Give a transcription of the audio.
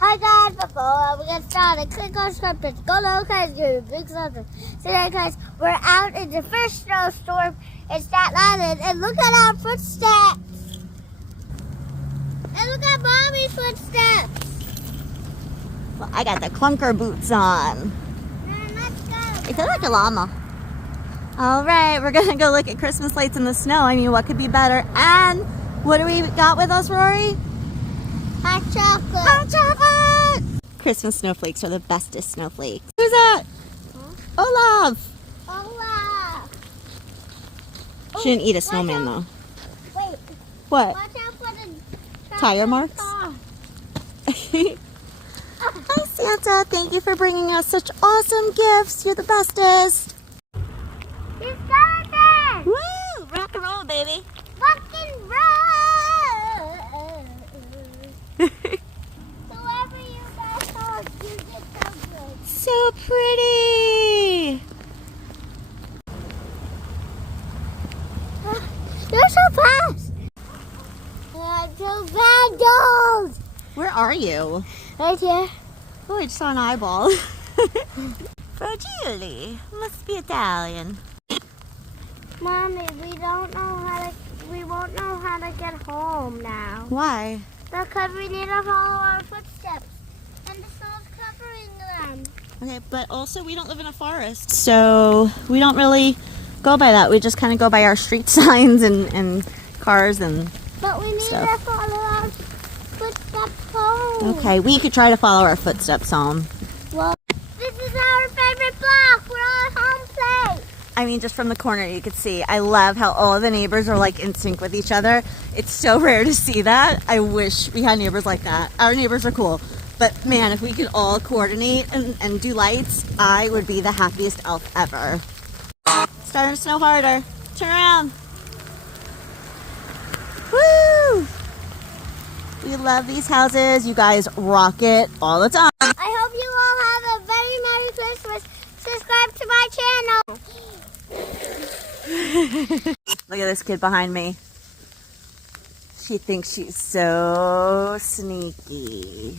Hi guys, before we get started, click on subscribe, go local, do big something. Today guys, we're out in the first snowstorm in Staten Island, and look at our footsteps. And look at Mommy's footsteps. Well, I got the clunker boots on. Man, let's go. I feel like a llama. All right, we're gonna go look at Christmas lights in the snow. I mean, what could be better? And what do we got with us, Rory? Hot chocolate. Hot chocolate! Christmas snowflakes are the bestest snowflakes. Who's that? Huh? Olaf! Olaf. Shouldn't eat a snowman though. Wait, What? watch out for the Tire marks? Hi Santa, thank you for bringing us such awesome gifts. You're the bestest. He's skeleton. Woo! Rock and roll, baby. Rock and roll. Whoever you guys are, you get so good. So pretty. You're so fast. Two vandals. Where are you? Right here. Oh, I just saw an eyeball. Fragile. Must be Italian. Mommy, we won't know how to get home now. Why? Because we need to follow our footsteps. And the snow's covering them. Okay, but also we don't live in a forest, so we don't really go by that. We just kind of go by our street signs and cars and But we need stuff. to follow our footsteps home. Okay, we could try to follow our footsteps home. Well, this is our favorite block. We're on home plate. I mean, just from the corner you could see. I love how all the neighbors are like in sync with each other. It's so rare to see that. I wish we had neighbors like that. Our neighbors are cool. But man, if we could all coordinate and do lights, I would be the happiest elf ever. Starting to snow harder. Turn around. Woo! We love these houses. You guys rock it all the time. I hope you all have a very Merry Christmas. Subscribe to my channel. Look at this kid behind me. She thinks she's so sneaky.